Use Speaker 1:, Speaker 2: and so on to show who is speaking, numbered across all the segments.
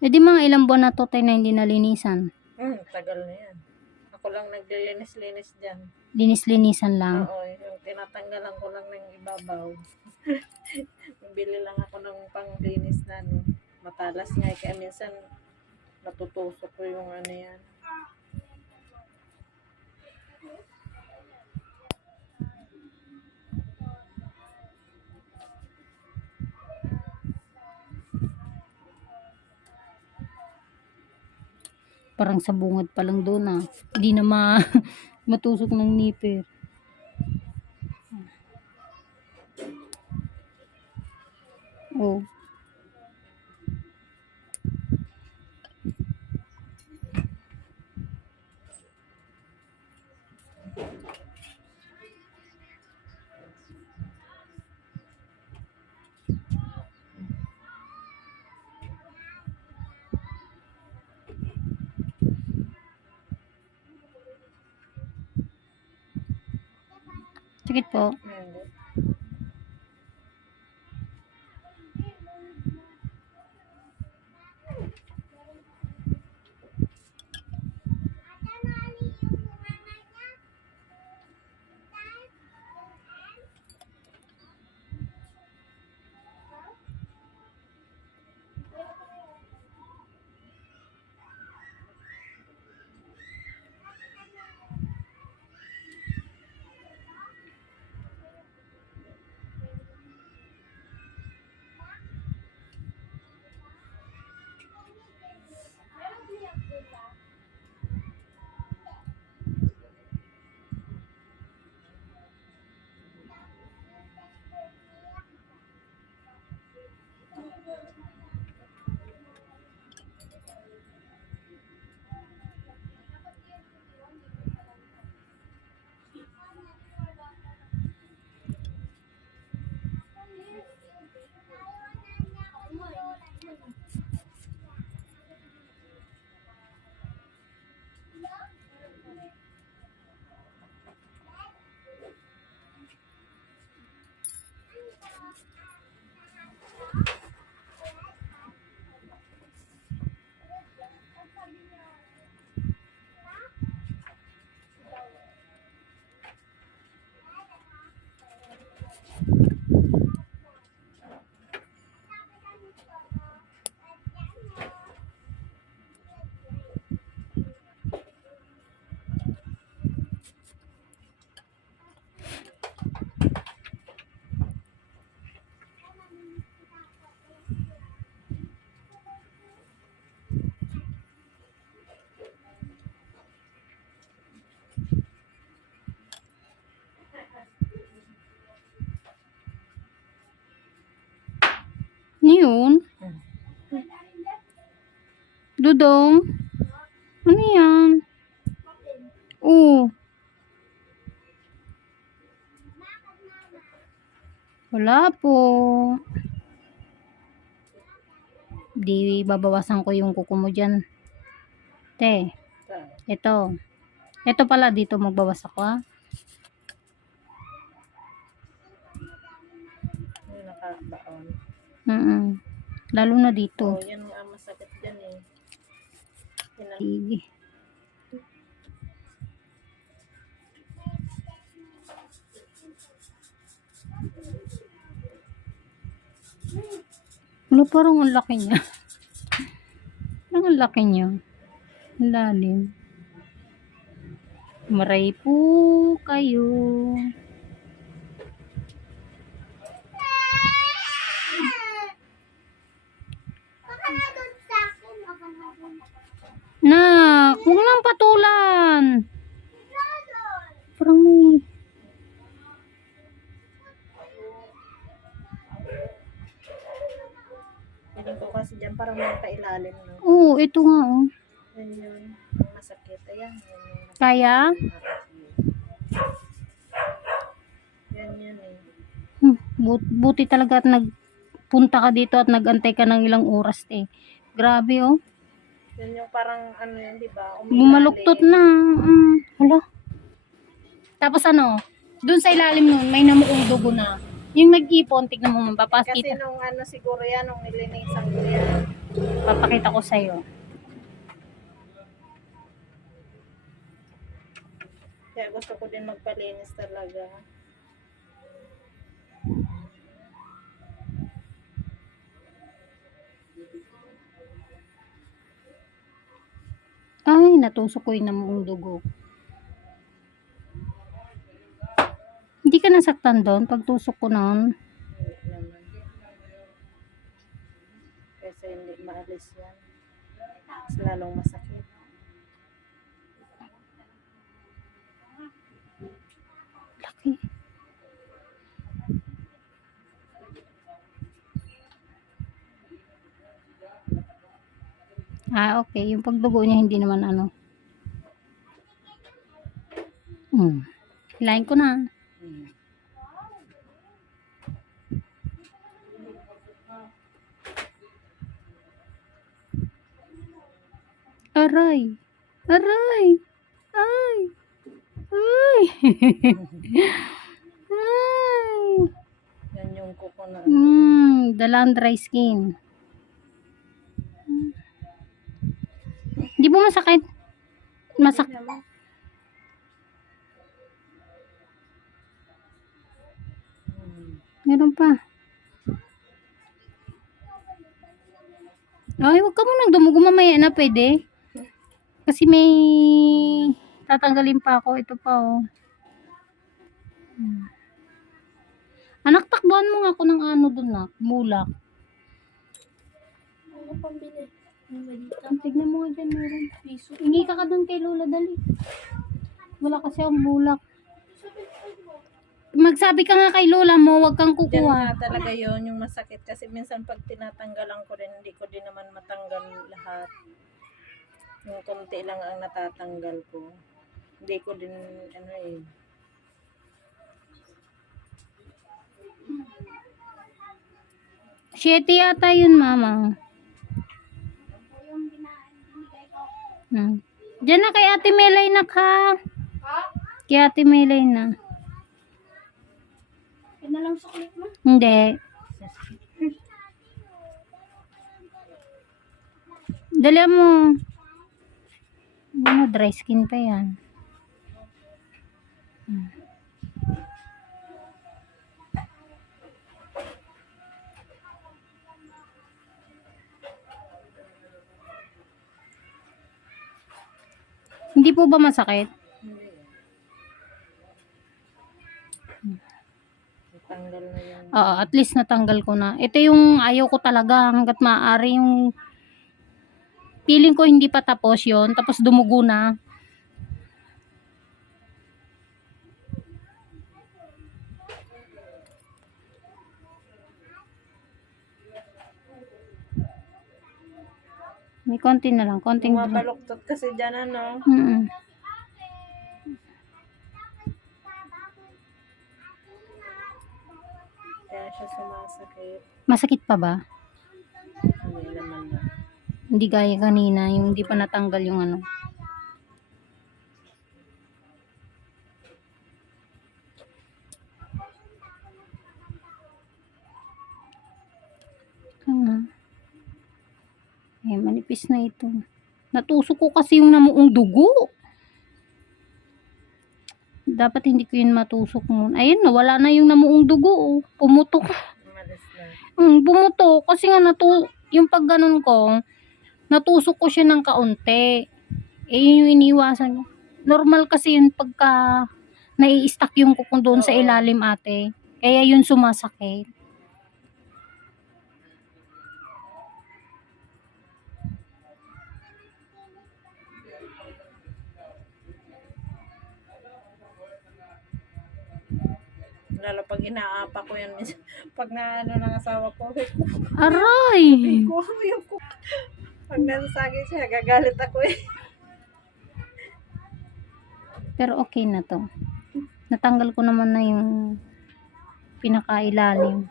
Speaker 1: E di mga ilang buwan na to tayo na hindi nalinisan.
Speaker 2: Hmm, tagal na yan. Ako lang naglilinis-linis dyan.
Speaker 1: Linis-linisan lang.
Speaker 2: Oo, yung tinatanggalan ko lang ng ibabaw. Bili lang ako ng panglinis na ano. Matalas nga, eh, kaya minsan natutusok ko yung ano yan.
Speaker 1: Parang sa bungad pa lang doon ah. Hindi na ma matusok ng nipper. Oh. Sakit po. Yun? Dudong? Ano yan? Oo. Wala po. Di babawasan ko yung kuko mo dyan. Te, ito. Ito pala dito magbawas ako ha.
Speaker 2: Yung nakabaon.
Speaker 1: Mm Lalo na dito. Oo,
Speaker 2: yan nga masakit dyan eh.
Speaker 1: Pinan- Sige. Wala parang ang laki niya. Parang ang laki niya. Ang lalim. Maray po kayo.
Speaker 2: Ko kasi dyan parang may kailalim no.
Speaker 1: Oo, ito nga oh.
Speaker 2: Yan yun. Masakit. Ayan. Yan, yung Kaya? yan yun eh.
Speaker 1: Hmm, but, buti talaga at nagpunta ka dito at nagantay ka ng ilang oras eh. Grabe oh.
Speaker 2: Yan yung parang ano yun, di ba?
Speaker 1: Bumaluktot na. Mm, hala. Tapos ano, dun sa ilalim nun, may namuong dugo na. Yung nag-ipon, tignan mo, Kasi papakita,
Speaker 2: nung ano siguro yan, nung nilinisan ko yan.
Speaker 1: papakita ko sa'yo.
Speaker 2: Kaya gusto ko din magpalinis talaga.
Speaker 1: Ay, natusok ko yung namuong dugo. Hindi ka nasaktan doon pag tusok ko noon.
Speaker 2: Kasi hindi maalis yan. Mas lalong masakit. Laki.
Speaker 1: Ah, okay. Yung pagdugo niya hindi naman ano. Hmm. Hilahin ko na. Aray. Aray. Ay. Ay.
Speaker 2: Ay. Yan yung kuko na.
Speaker 1: Hmm, dalang dry skin. Hindi mo masakit? Masak Hindi naman. Hmm. Meron pa. Ay, huwag ka munang dumugo mamaya na pwede. Kasi may tatanggalin pa ako. Ito pa oh. Hmm. Anak, takbuhan mo nga ako ng ano dun na. Mulak. Ano pambili? Malita. Tignan mo nga dyan meron. Piso. Hingi ka ka dun kay Lola, dali. Wala kasi ang bulak. Magsabi ka nga kay Lola mo, wag kang Diyan
Speaker 2: kukuha. nga talaga yon yung masakit. Kasi minsan pag tinatanggalan ko rin, hindi ko din naman matanggal lahat. Yung konti lang ang natatanggal ko. Hindi ko din, ano eh.
Speaker 1: Siyete yata yun, mama. Hmm. Diyan na kay Ate Melay na ka. Kay Ate Melay na.
Speaker 2: Yan na lang suklit mo.
Speaker 1: Hindi. Dali mo. Ano, dry skin pa yan. Hmm. Hindi po ba masakit?
Speaker 2: Hindi. Natanggal na yan.
Speaker 1: Oo, at least natanggal ko na. Ito yung ayaw ko talaga hanggat maaari yung feeling ko hindi pa tapos yon tapos dumugo na. May konti na lang, konting
Speaker 2: Bumabaluktot kasi dyan, ano. Mm. Kaya siya sumasakit.
Speaker 1: Masakit pa ba?
Speaker 2: Hindi naman na.
Speaker 1: Hindi gaya kanina, yung hindi pa natanggal yung ano. Eh, manipis na ito. Natusok ko kasi yung namuong dugo. Dapat hindi ko yun matusok mo. Ayun, nawala na yung namuong dugo. Oh. Pumutok. Umalis na. Mm, bumuto kasi nga natu yung pag ganun ko, natusok ko siya ng kaunti. Eh, yun yung iniwasan ko. Normal kasi yun pagka nai-stack yung kukong doon sa ilalim ate. Kaya yun sumasakit.
Speaker 2: Lalo pag inaapa ko yan. Pag na ano ng asawa ko,
Speaker 1: Aray! ko
Speaker 2: Pag nasasagi siya, gagalit ako eh.
Speaker 1: Pero okay na to. Natanggal ko naman na yung pinakailalim.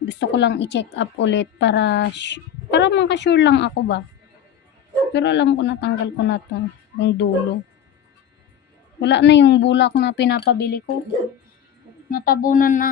Speaker 1: Gusto ko lang i-check up ulit para para makasure lang ako ba. Pero alam ko natanggal ko na to, yung dulo. Wala na yung bulak na pinapabili ko. Natabunan na.